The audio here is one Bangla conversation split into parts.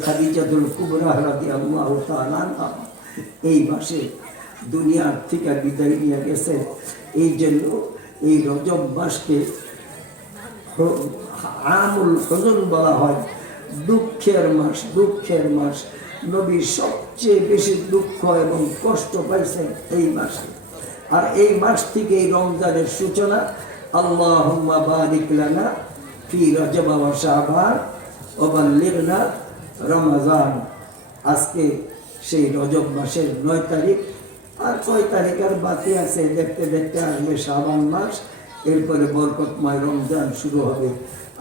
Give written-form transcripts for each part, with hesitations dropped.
খাদিজাতুল কুবরা রাদিয়াল্লাহু তাআলা এই মাসে দুনিয়ার থেকে বিদায় নিয়ে গেছে। এই জন্য এই রজব মাসকে আমুল হজন বলা হয়, দুঃখের মাস। দুঃখের মাস, নবী সবচেয়ে বেশি দুঃখ এবং কষ্ট পাইছেন এই মাসে। আর এই মাস থেকে এই রমজানের সূচনা। আল্লাহুম্মা বারিক লানা ফি রজব ওয়া শাবান ওয়া বাল্লিগনা রমজান। আজকে সেই রজব মাসের 9 তারিখ, আর 6 তারিখ আর বাকি আছে। দেখতে দেখতে আসবে শাবান মাস, এরপরে বরকতময় রমজান শুরু হবে।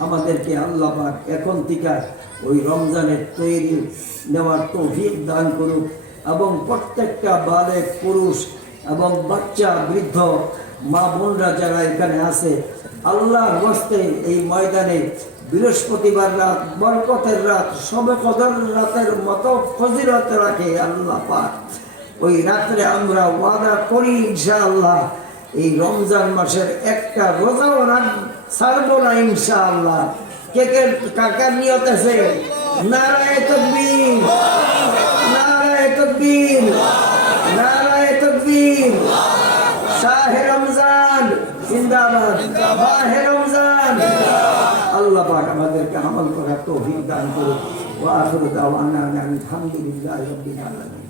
আমাদেরকে আল্লাহ পাক এখন থেকে ওই রমজানের তৈরি নেওয়ার তৌফিক দান করুক, এবং প্রত্যেকটা বালেক পুরুষ এবং বাচ্চা বৃদ্ধ মা বোনরা যারা এখানে আছে, আল্লাহর হস্তে এই ময়দানে বৃহস্পতিবার রাত, বরকতের রাত, শবে কদর রাতের মতো ফজিলত রাখে আল্লাহ পাক। ওই রাত্রে আমরা ওয়াদা করি ইনশাআল্লাহ এই রমজান মাসের একটা রোজাও ছাড়বো না ইনশাআল্লাহ। কে কে কাকার নিয়ত আছে? নারায়ে তাকবীর, নারায়ে তাকবীর, নারায়ে তাকবীর। শাহে রমজান জিন্দাবাদ, মাহে রমজান। আল্লাহ পাক আমাদেরকে আমল করার তৌফিক দান করুন। ওয়া আখিরু দাওয়ানা আলহামদুলিল্লাহি রাব্বিল আলামিন।